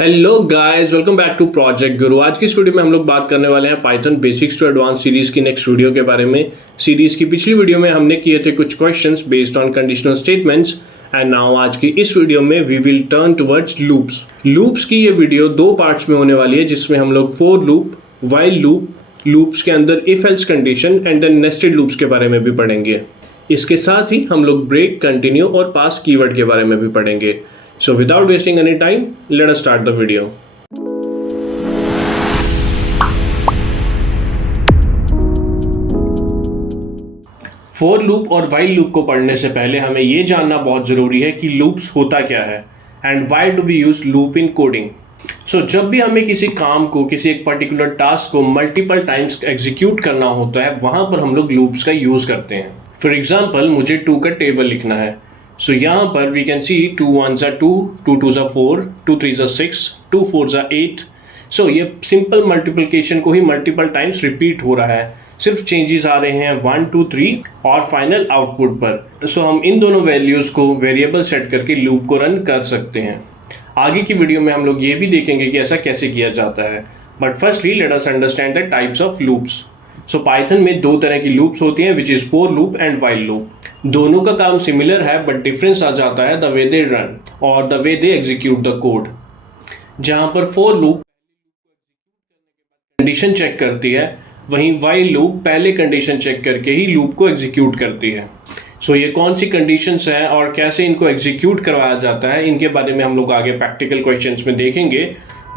Hello guys, welcome back to Project Guru. आज की इस वीडियो में हम लोग बात करने वाले हैं Python basics to advance series की नेक्स्ट वीडियो के बारे में। सीरीज की पिछली वीडियो में हमने किए थे कुछ questions based on conditional statements and now आज की इस वीडियो में we will turn towards loops. Loops की ये वीडियो दो पार्ट्स में होने वाली है, जिसमें हम लोग for loop, while loop, loops के अंदर if else condition and then nested loops के बारे में भी पढ़ेंगे। इसके साथ ही हम लोग ब्रेक, कंटिन्यू और पास कीवर्ड के बारे में भी पढ़ेंगे। So without wasting any time, let us start the video. For loop और while loop को पढ़ने से पहले हमें ये जानना बहुत ज़रूरी है कि loops होता क्या है and why do we use loop in coding. So जब भी हमें किसी काम को, किसी एक पर्टिकुलर टास्क को मल्टीपल टाइम्स एग्जीक्यूट करना होता है, वहाँ पर हम लोग loops का यूज़ करते हैं। फॉर एग्जाम्पल, मुझे 2 का टेबल लिखना है। सो यहाँ पर we can see 2 1s are 2, 2 2s are 4, 2 3s are 6, 2 4s are 8। सो ये सिंपल मल्टीप्लिकेशन को ही मल्टीपल टाइम्स रिपीट हो रहा है, सिर्फ चेंजेस आ रहे हैं 1 2 3 और फाइनल आउटपुट पर। सो हम इन दोनों वैल्यूज़ को वेरिएबल सेट करके लूप को रन कर सकते हैं। आगे की वीडियो में हम लोग ये भी देखेंगे कि ऐसा कैसे किया जाता है। But firstly late us understand the types of loops. So Python में दो तरह की लूप्स होती हैं, which is for loop and while loop. दोनों का काम सिमिलर है, बट डिफरेंस आ जाता है द वे दे रन और the way they execute the code. जहाँ पर फॉर लूप कंडीशन चेक करती है, वहीं व्हाइल लूप पहले कंडीशन चेक करके ही लूप को एग्जीक्यूट करती है। सो ये कौन सी कंडीशंस हैं और कैसे इनको एग्जीक्यूट करवाया जाता है, इनके बारे में हम लोग आगे प्रैक्टिकल क्वेश्चंस में देखेंगे।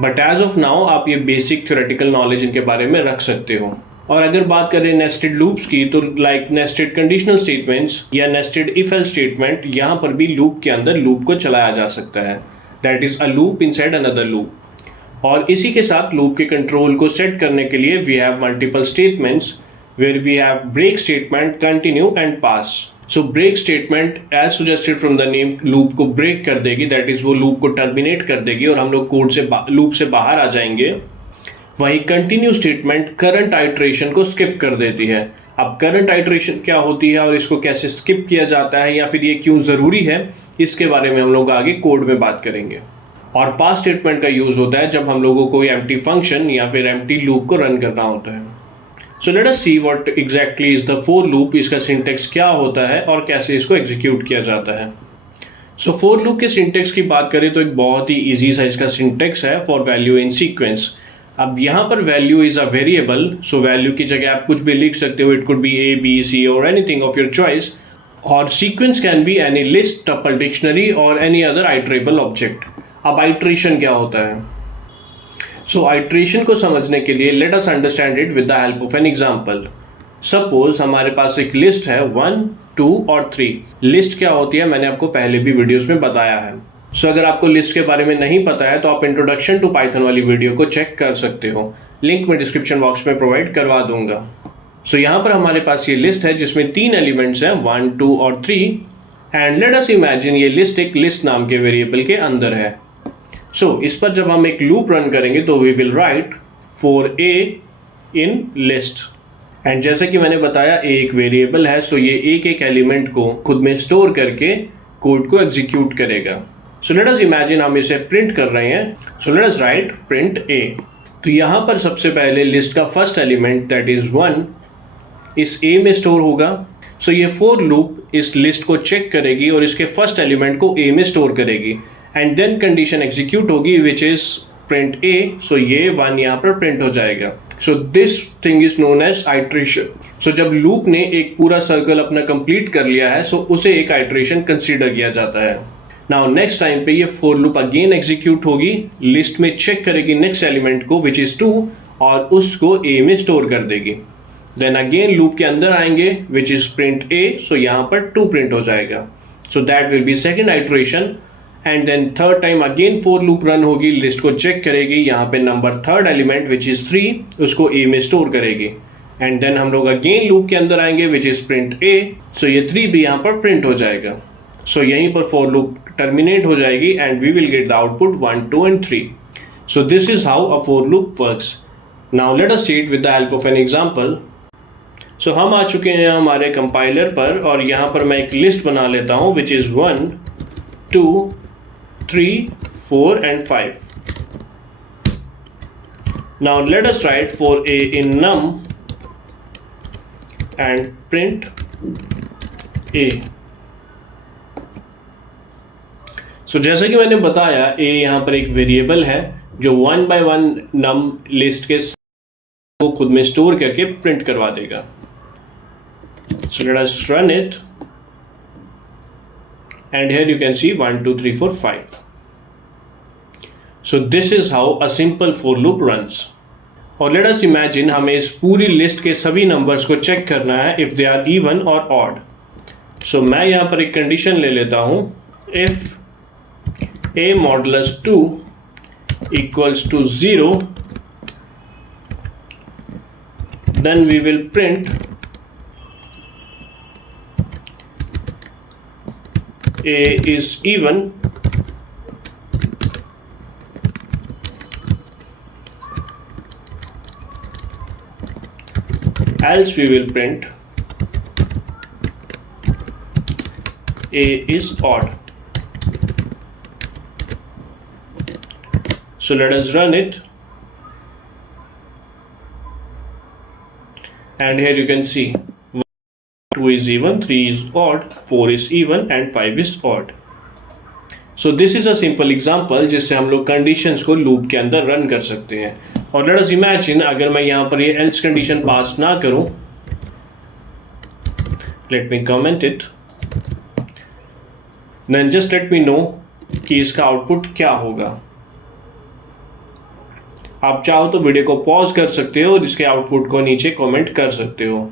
बट एज ऑफ नाउ आप ये बेसिक थ्योरेटिकल नॉलेज इनके बारे में रख सकते हो। और अगर बात करें नेस्टेड लूप्स की, तो लाइक नेस्टेड कंडीशनल स्टेटमेंट्स या नेस्टेड इफ एल्स स्टेटमेंट, यहाँ पर भी लूप के अंदर लूप को चलाया जा सकता है। That is a loop inside another loop. और इसी के साथ लूप के कंट्रोल को सेट करने के लिए we have multiple statements where we have break statement, continue and pass. So break statement as suggested from the name loop को ब्रेक कर देगी, दैट इज वो लूप को टर्मिनेट कर देगी और हम लोग कोड से लूप से बाहर आ जाएंगे। वही कंटिन्यू स्टेटमेंट करंट आइट्रेशन को स्किप कर देती है। अब करंट आइट्रेशन क्या होती है और इसको कैसे स्किप किया जाता है या फिर ये क्यों ज़रूरी है, इसके बारे में हम लोग आगे कोड में बात करेंगे। और पास स्टेटमेंट का यूज़ होता है जब हम लोगों को एम्प्टी फंक्शन या फिर एम्प्टी लूप को रन करना होता है। सो let us see what exactly is the for loop, इसका सिंटेक्स क्या होता है और कैसे इसको एग्जीक्यूट किया जाता है। सो फॉर लूप के सिंटेक्स की बात करें तो एक बहुत ही ईजी सा इसका सिंटेक्स है फॉर वैल्यू इन सीक्वेंस। अब यहाँ पर value is a variable, so value की जगह आप कुछ भी लिख सकते हो। It could be A B C और एनीथिंग ऑफ योर चॉइस। और sequence can be any list, tuple, dictionary और एनी अदर आइट्रेबल ऑब्जेक्ट। अब आइट्रेशन क्या होता है? सो आइट्रेशन को समझने के लिए let us understand it with the help of an example. Suppose हमारे पास एक लिस्ट है 1 2 और 3। लिस्ट क्या होती है मैंने आपको पहले भी वीडियोस में बताया है। सो अगर आपको लिस्ट के बारे में नहीं पता है तो आप इंट्रोडक्शन टू पाइथन वाली वीडियो को चेक कर सकते हो, लिंक मैं डिस्क्रिप्शन बॉक्स में प्रोवाइड करवा दूंगा। सो यहाँ पर हमारे पास ये लिस्ट है जिसमें 3 एलिमेंट्स हैं 1 2 और 3 एंड लेट अस इमेजिन ये लिस्ट एक लिस्ट नाम के वेरिएबल के अंदर है। सो इस पर जब हम एक लूप रन करेंगे तो we will write for a in list. And जैसे कि मैंने बताया ए एक वेरिएबल है, सो ये एक एक एलिमेंट को खुद में स्टोर करके कोड को एग्जीक्यूट करेगा। सो लेट अस इमेजिन हम इसे प्रिंट कर रहे हैं। So let us write print A. तो यहाँ पर सबसे पहले लिस्ट का फर्स्ट एलिमेंट दैट इज 1 इस ए में स्टोर होगा। सो ये फॉर लूप इस लिस्ट को चेक करेगी और इसके फर्स्ट एलिमेंट को ए में स्टोर करेगी एंड देन कंडीशन एग्जीक्यूट होगी विच इज प्रिंट ए। सो ये 1 यहाँ पर प्रिंट हो जाएगा। So this thing is known as iteration. So जब लूप ने एक पूरा सर्कल अपना कंप्लीट कर लिया है, सो उसे एक आइट्रेशन कंसीडर किया जाता है। नाउ नेक्स्ट टाइम पे ये फॉर लूप अगेन एग्जीक्यूट होगी, लिस्ट में चेक करेगी नेक्स्ट एलिमेंट को विच इज 2 और उसको ए में स्टोर कर देगी। देन अगेन लूप के अंदर आएंगे विच इज प्रिंट ए। सो यहाँ पर 2 प्रिंट हो जाएगा। So that will be second iteration and then third time again for loop run होगी, लिस्ट को चेक करेगी, यहाँ पे number third element which is 3 उसको ए में स्टोर करेगी एंड देन हम लोग अगेन लूप के अंदर आएंगे विच इज प्रिंट ए। सो ये 3 भी यहाँ पर प्रिंट हो जाएगा। सो यहीं पर फॉर लूप टर्मिनेट हो जाएगी and we will get the output 1 2 and 3। So this is how a for loop works. Now let us see it with the help of an example. So हम आ चुके हैं हमारे कंपाइलर पर और यहाँ पर मैं एक लिस्ट बना लेता हूँ विच is 1 2 3 4 and 5। Now let us write for a in num and print a. So जैसे कि मैंने बताया, a यहाँ पर एक वेरिएबल है जो 1 by 1 num लिस्ट के को खुद में स्टोर करके प्रिंट करवा देगा. So let us run it, and here you can see 1 2 3 4 5. So this is how a simple for loop runs. और let us imagine हमें इस पूरी लिस्ट के सभी नंबर्स को चेक करना है if they are even or odd. So मैं यहाँ पर एक कंडीशन ले लेता हूँ, if a modulus 2 equals to 0, then we will print a is even else we will print a is odd. So let us run it, and here you can see 2 is even, 3 is odd, 4 is even and 5 is odd. So this is a simple example जिससे हम लोग conditions को loop के अंदर run कर सकते हैं. और let us imagine अगर मैं यहाँ पर ये else कंडीशन पास ना करूँ, let me comment it, then just let me know कि इसका आउटपुट क्या होगा. आप चाहो तो वीडियो को पॉज कर सकते हो और इसके आउटपुट को नीचे कमेंट कर सकते हो.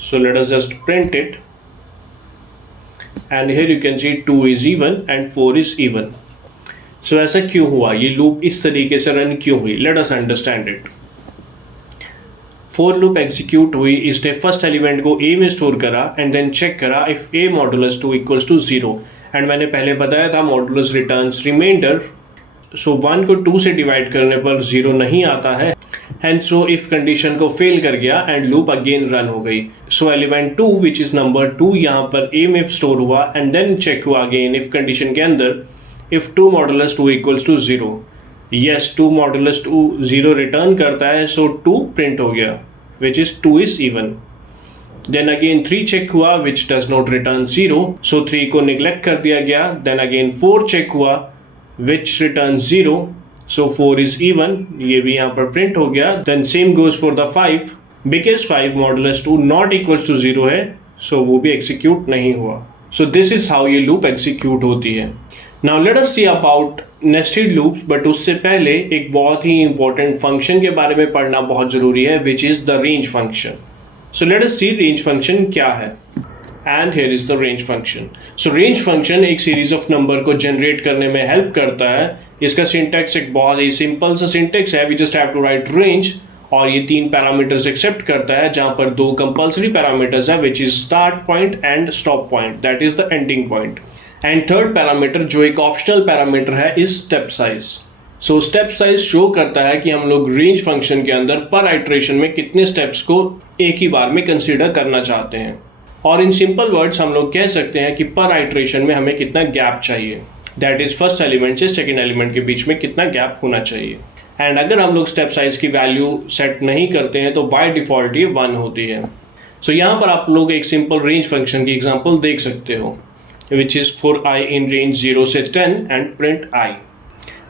So let us just print it, and here you can see 2 is even and 4 is even. So ऐसा क्यों हुआ, ये लूप इस तरीके से रन क्यों हुई? Let us understand it. For loop execute हुई, इसने फर्स्ट एलिमेंट को a में स्टोर करा एंड देन चेक करा if a modulus 2 equals to 0. And मैंने पहले बताया था मॉडुलस रिटर्न्स रिमाइंडर. सो 1 को 2 से डिवाइड करने पर 0 नहीं आता है, एंड सो इफ कंडीशन को फेल कर गया एंड लूप अगेन रन हो गई. So element 2 which is number 2 यहाँ पर a में स्टोर हुआ एंड देन चेक हुआ अगेन इफ कंडीशन के अंदर if 2 modulus 2 equals to 0. Yes, 2 modulus 2 0 return करता है, सो 2 प्रिंट हो गया which is 2 is even. Then again 3 चेक हुआ which does not return 0, so 3 को निगलेक्ट कर दिया गया. Then again 4 चेक हुआ which returns 0, so 4 is even, ये भी यहाँ पर प्रिंट हो गया. Then same goes for the 5, because 5 modulus 2 not equals to 0 है, so वो भी एग्जीक्यूट नहीं हुआ. So this is how ये लूप एग्जीक्यूट होती है. Now let us see about nested loops, but उससे पहले एक बहुत ही इंपॉर्टेंट फंक्शन के बारे में पढ़ना बहुत ज़रूरी है, which is the range function. So let us see range function क्या है. And here is the range function. So range function एक series of number को generate करने में help करता है. इसका syntax एक बहुत ही simple सा syntax है. We just have to write range, और ये 3 parameters accept करता है, जहाँ पर 2 compulsory parameters है which is start point and stop point, that is the ending point. And third parameter जो एक optional parameter है is step size. So step size show करता है कि हम लोग रेंज फंक्शन के अंदर पर आइट्रेशन में कितने स्टेप्स को एक ही बार में कंसीडर करना चाहते हैं. और इन सिंपल वर्ड्स हम लोग कह सकते हैं कि पर आइट्रेशन में हमें कितना गैप चाहिए, दैट इज फर्स्ट एलिमेंट से सेकेंड एलिमेंट के बीच में कितना गैप होना चाहिए. एंड अगर हम लोग स्टेप साइज की वैल्यू सेट नहीं करते हैं तो बाय डिफॉल्ट ये 1 होती है. सो यहाँ पर आप लोग एक सिंपल रेंज फंक्शन की एग्जाम्पल देख सकते हो, which is for i in range 0 से 10 एंड प्रिंट i.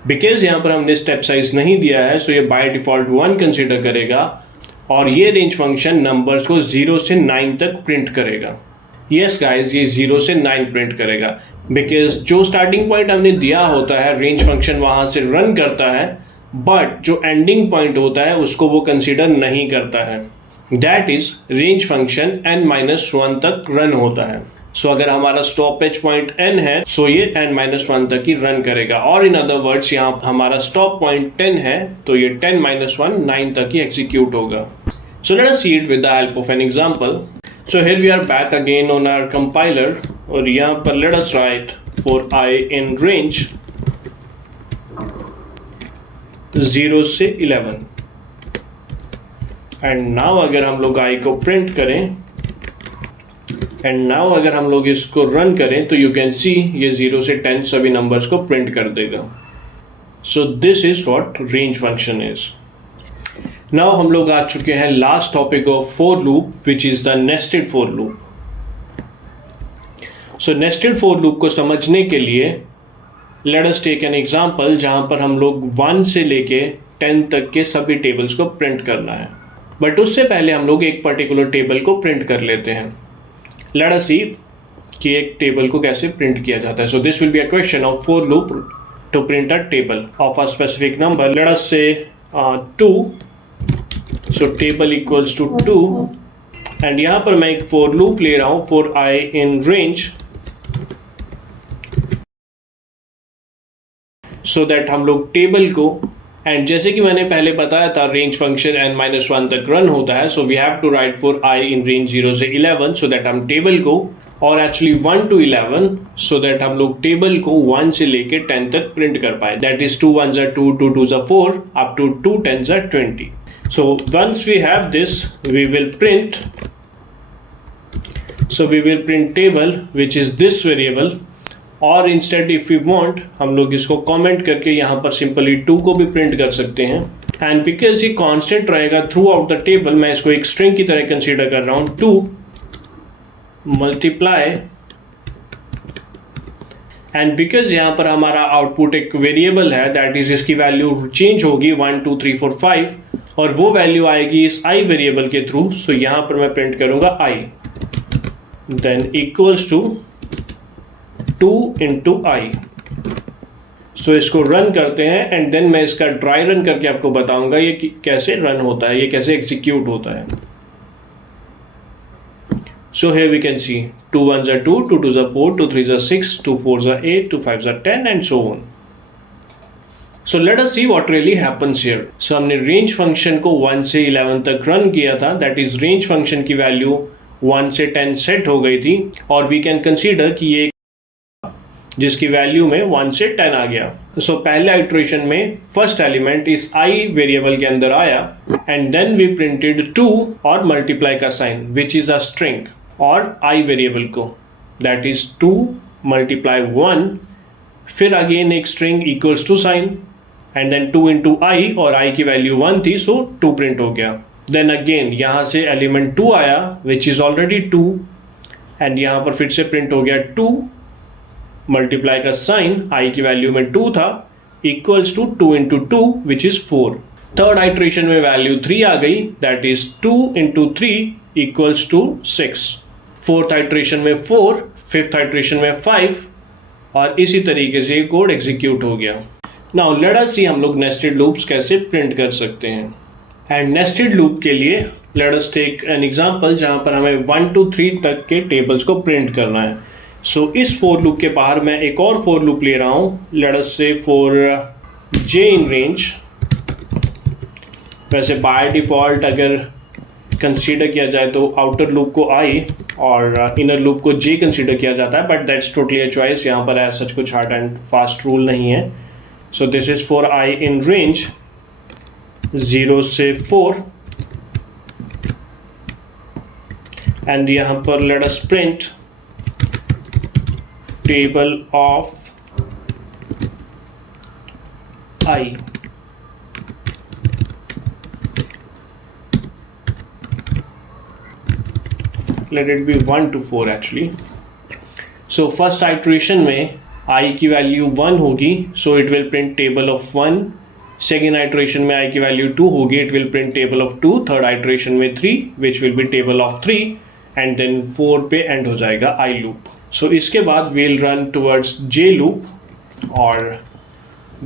बिकॉज यहाँ पर हमने स्टेप साइज नहीं दिया है, सो ये बाय डिफॉल्ट 1 कंसिडर करेगा, और ये रेंज फंक्शन नंबर्स को 0 से 9 तक प्रिंट करेगा. यस गाइज, ये 0 से 9 प्रिंट करेगा, बिकॉज जो स्टार्टिंग पॉइंट हमने दिया होता है रेंज फंक्शन वहाँ से रन करता है, बट जो एंडिंग पॉइंट होता है उसको वो कंसिडर नहीं करता है. That is range function n-1 तक रन होता है. सो अगर हमारा स्टॉपेज पॉइंट n है, सो ये n-1 तक ही रन करेगा, और इन अदर वर्ड्स यहाँ हमारा स्टॉप पॉइंट 10 है, तो ये 10-1 9 तक ही एग्जीक्यूट होगा. So let us see it with the help of an example. So here we are back again on our compiler, और यहाँ पर let us write for i in range 0 से 11. एंड नाउ अगर हम लोग i को print करें, and now अगर हम लोग इसको रन करें, तो यू कैन सी ये 0 से 10 सभी नंबर्स को प्रिंट कर देगा. So this is what range function is. Now हम लोग आ चुके हैं last topic of for loop, which is the nested for loop. So nested for loop को समझने के लिए let us take an example जहां पर हम लोग 1 से लेके 10 तक के सभी टेबल्स को प्रिंट करना है. बट उससे पहले हम लोग एक पर्टिकुलर टेबल को प्रिंट कर लेते हैं. लेट अस सी कि एक टेबल को कैसे प्रिंट किया जाता है. So this will be a question of for loop to print a table of a specific number. Let us say 2. So table equals to 2 and यहाँ पर मैं एक फॉर लूप ले रहा हूँ for i in range, so that हम लोग table को, एंड जैसे कि मैंने पहले बताया था रेंज फंक्शन n-1 तक रन होता है. So we have to write for i in range 0 से 11 सो दैट हम टेबल को, और एक्चुअली 1 to 11 सो दैट हम लोग टेबल को 1 से लेके 10 तक प्रिंट कर पाए. That is 2 1s are 2, 2 2s are 4 up to 2 10s are 20. So once we have this, we will print. So we will print table which is this variable, और instead if you want हम लोग इसको comment करके यहाँ पर simply 2 को भी print कर सकते हैं. एंड बिकॉज ये कांस्टेंट रहेगा थ्रू आउट द टेबल, मैं इसको एक स्ट्रिंग की तरह कंसीडर कर रहा हूँ. 2 मल्टीप्लाई, एंड बिकॉज यहाँ पर हमारा आउटपुट एक वेरिएबल है, दैट इज इसकी वैल्यू चेंज होगी 1 2 3 4 5 और वो वैल्यू आएगी इस आई वेरिएबल के थ्रू. सो यहाँ पर मैं प्रिंट करूँगा i, then equals to 2 into i. So इसको रन करते हैं एंड देन मैं इसका ट्राई रन करके आपको बताऊंगा ये कैसे रन होता है, ये कैसे एग्जीक्यूट होता है. So here we can see 2 1s are 2, 2 2s are 4, 2 3s are 6, 2 4s are 8, 2 5s are 10 and so on. So let us see what really happens here. So हमने रेंज फंक्शन को 1 से 11 तक रन किया था, that is range function की value 1 से 10 set हो गई थी, और वी कैन कंसीडर कि ये जिसकी वैल्यू में 1 से 10 आ गया. सो पहले आइट्रेशन में फर्स्ट एलिमेंट इस आई वेरिएबल के अंदर आया एंड देन वी प्रिंटेड 2 और मल्टीप्लाई का sign which is a string, और आई वेरिएबल को दैट इज 2 मल्टीप्लाई 1, फिर अगेन एक string equals to sign and then 2 into i, और i की वैल्यू 1 थी सो 2 प्रिंट हो गया. देन अगेन यहाँ से एलिमेंट 2 आया विच इज ऑलरेडी 2 एंड यहाँ पर फिर से प्रिंट हो गया 2 मल्टीप्लाई का साइन, i की वैल्यू में 2 था, equals to 2 into 2 which is 4. Third iteration में वैल्यू 3 आ गई, that is 2 into 3 equals to 6. Fourth iteration में 4, फिफ्थ आइट्रेशन में 5, और इसी तरीके से कोड एग्जीक्यूट हो गया. नाउ लेट अस सी हम लोग नेस्टेड लूप्स कैसे प्रिंट कर सकते हैं. एंड नेस्टेड लूप के लिए let us take an example जहां पर हमें 1 to 3 तक के टेबल्स को प्रिंट करना है. सो इस फॉर लूप के बाहर मैं एक और फॉर लूप ले रहा हूँ, लेट अस से फॉर j इन रेंज. वैसे बाय डिफ़ॉल्ट अगर कंसीडर किया जाए तो आउटर लूप को i और इनर लूप को j कंसीडर किया जाता है, but that's totally a choice. यहाँ पर ऐसा कुछ हार्ड एंड फास्ट रूल नहीं है. So this is for i in range 0 से 4 एंड यहाँ पर let us print table of I. Let it be 1 to 4 actually. So first iteration में I की वैल्यू 1 होगी, so it will print table of 1. Second iteration में I की value 2 होगी, it will print table of 2. Third iteration में 3 which will be table of 3 and then 4 पे end हो जाएगा I loop. सो इसके बाद we'll run towards j loop, और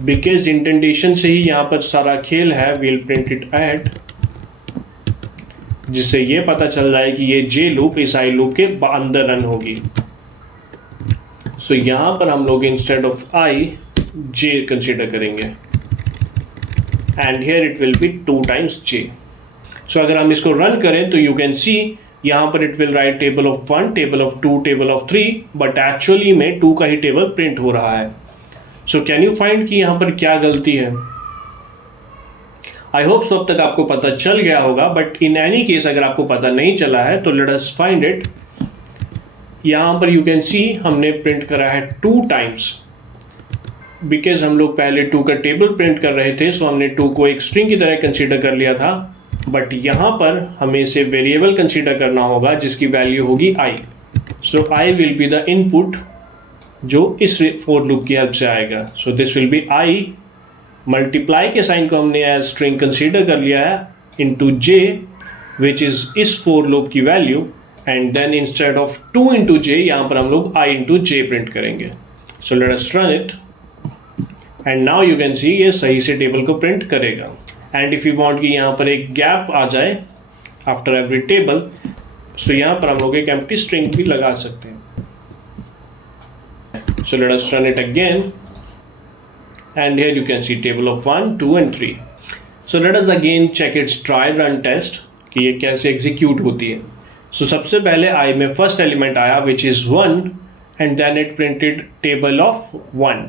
बिकॉज इंटेंटेशन से ही यहाँ पर सारा खेल है we'll print it add, जिससे ये पता चल जाए कि ये j loop इस i loop के अंदर रन होगी. सो यहाँ पर हम लोग instead of i j consider करेंगे and here it will be 2 times j. So अगर हम इसको रन करें तो यू कैन सी यहाँ पर it will write table of 1, table of 2, table of 3, but actually में 2 का ही टेबल प्रिंट हो रहा है. सो कैन यू फाइंड कि यहाँ पर क्या गलती है. आई होप सो अब तक आपको पता चल गया होगा, बट इन एनी केस अगर आपको पता नहीं चला है तो लेट अस फाइंड इट. यहाँ पर यू कैन सी हमने प्रिंट करा है 2 times बिकॉज हम लोग पहले 2 का टेबल प्रिंट कर रहे थे, सो हमने 2 को एक स्ट्रिंग की तरह कंसीडर कर लिया था, बट यहाँ पर हमें इसे वेरिएबल कंसीडर करना होगा जिसकी वैल्यू होगी i। So i will be the input जो इस फॉर लूप की हेल्प से आएगा। So this will be i, multiply के साइन को हमने एज स्ट्रिंग कंसीडर कर लिया है, इंटू j विच इज़ इस फॉर लूप की value, and then instead of 2 into j यहाँ पर हम लोग i इंटू जे प्रिंट करेंगे। So let us run it and now you can see ये सही से टेबल को प्रिंट करेगा। एंड इफ़ यू वांट कि यहाँ पर एक गैप आ जाए आफ्टर एवरी टेबल, सो यहाँ पर हम लोग एक एम्प्टी स्ट्रिंग भी लगा सकते हैं। So let us run it again and here you can see table of 1, 2 and 3। So let us again check it's trial run test कि ये कैसे एग्जीक्यूट होती है। सो सबसे पहले i में फर्स्ट एलिमेंट आया which is 1 and then it printed table of 1।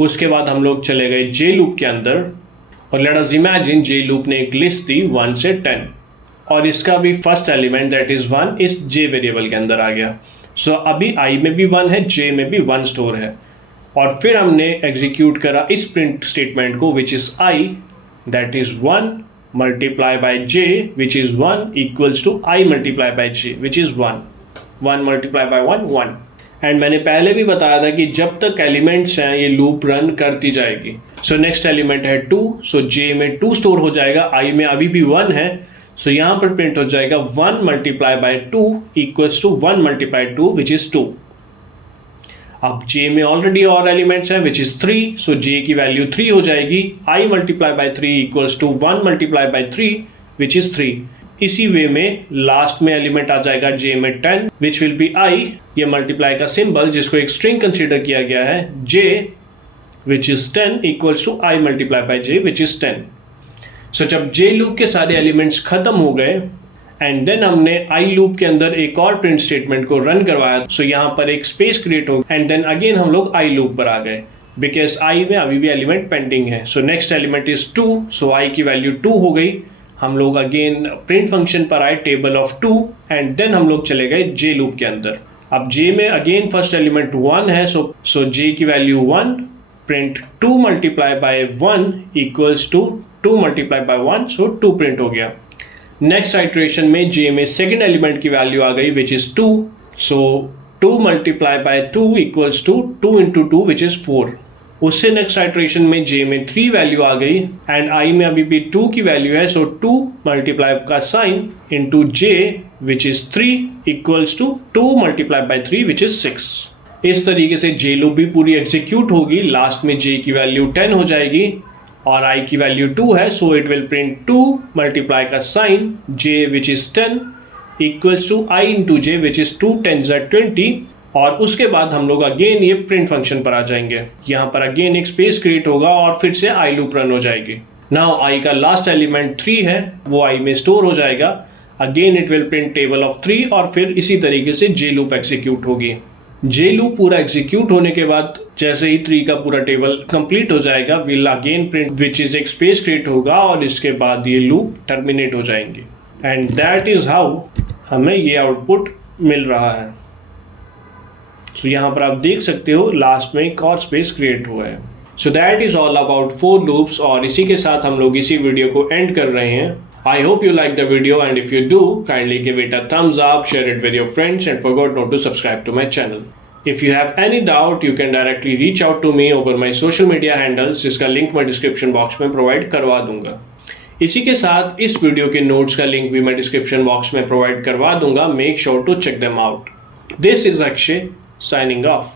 उसके बाद हम लोग चले गए जे लूप के अंदर और लेट अस इमेजिन जे लूप ने एक लिस्ट दी 1 से 10 और इसका भी फर्स्ट एलिमेंट दैट इज़ 1 इस जे वेरिएबल के अंदर आ गया। सो अभी i में भी 1 है, जे में भी 1 स्टोर है, और फिर हमने एग्जीक्यूट करा इस प्रिंट स्टेटमेंट को which is i that is 1 multiply by j which is 1 equals to i multiply by j which is 1 multiply by 1। And मैंने पहले भी बताया था कि जब तक एलिमेंट्स हैं ये लूप रन करती जाएगी। सो नेक्स्ट एलिमेंट है 2, सो j में 2 स्टोर हो जाएगा, i में अभी भी 1 है, सो यहाँ पर प्रिंट हो जाएगा 1 multiply by 2 equals to 1 multiply 2 which is 2। अब j में ऑलरेडी और एलिमेंट्स हैं विच इज़ 3, सो j की वैल्यू 3 हो जाएगी, i multiply by 3 equals to 1 multiply by 3 which is 3। इसी वे में लास्ट में एलिमेंट आ जाएगा j में 10 विच विल बी i, ये मल्टीप्लाई का सिंबल जिसको एक स्ट्रिंग कंसीडर किया गया है, j which is 10 equals to i multiply by j which is 10। So जब j लूप के सारे एलिमेंट्स खत्म हो गए एंड देन हमने i लूप के अंदर एक और प्रिंट स्टेटमेंट को रन करवाया, सो यहाँ पर एक स्पेस क्रिएट हो एंड देन अगेन हम लोग i लूप पर आ गए बिकॉज i में अभी भी एलिमेंट पेंडिंग है। So next element is 2, so i की वैल्यू 2 हो गई। हम लोग अगेन प्रिंट फंक्शन पर आए टेबल ऑफ 2 एंड देन हम लोग चले गए j लूप के अंदर। अब j में अगेन फर्स्ट एलिमेंट 1 है, सो j की value 1, print 2 multiply by 1 equals to 2 multiply by 1, so 2 print हो गया। नेक्स्ट आइट्रेशन में j में सेकेंड एलिमेंट की वैल्यू आ गई which is 2, so 2 multiply by 2 equals to 2 into 2 which is 4। उससे नेक्स्ट आइट्रेशन में j में 3 वैल्यू आ गई एंड i में अभी भी 2 की वैल्यू है, सो 2 मल्टीप्लाई का sign into j which is 3 equals to 2 multiply by 3 which is 6। इस तरीके से j लूप भी पूरी एग्जीक्यूट होगी, लास्ट में j की वैल्यू 10 हो जाएगी और i की वैल्यू 2 है, so it will print 2 multiply का sign j which is 10 equals to i into j which is 2 10s are 20। और उसके बाद हम लोग अगेन ये प्रिंट फंक्शन पर आ जाएंगे, यहाँ पर अगेन एक स्पेस क्रिएट होगा और फिर से i लूप रन हो जाएगी। नाउ i का लास्ट एलिमेंट 3 है, वो i में स्टोर हो जाएगा, again it will print table of 3 और फिर इसी तरीके से j लूप एग्जीक्यूट होगी। j लूप पूरा एग्जीक्यूट होने के बाद जैसे ही 3 का पूरा टेबल कंप्लीट हो जाएगा, will again print which is एक स्पेस क्रिएट होगा और इसके बाद ये लूप टर्मिनेट हो जाएंगे एंड दैट इज़ हाउ हमें ये आउटपुट मिल रहा है। सो यहाँ पर आप देख सकते हो लास्ट में एक और स्पेस क्रिएट हुआ है। So that is all about for loops और इसी के साथ हम लोग इसी वीडियो को एंड कर रहे हैं। I hope you like the video and if you do, kindly give it a thumbs up, share it with your friends and forgot not to subscribe to my channel. If you have any doubt, you can directly reach out to me over my social media handles जिसका link मैं description box में provide करवा दूंगा। इसी के साथ इस video के नोट्स का लिंक भी मैं डिस्क्रिप्शन बॉक्स में प्रोवाइड करवा दूंगा। Make sure to check them out. This is Akshay signing off.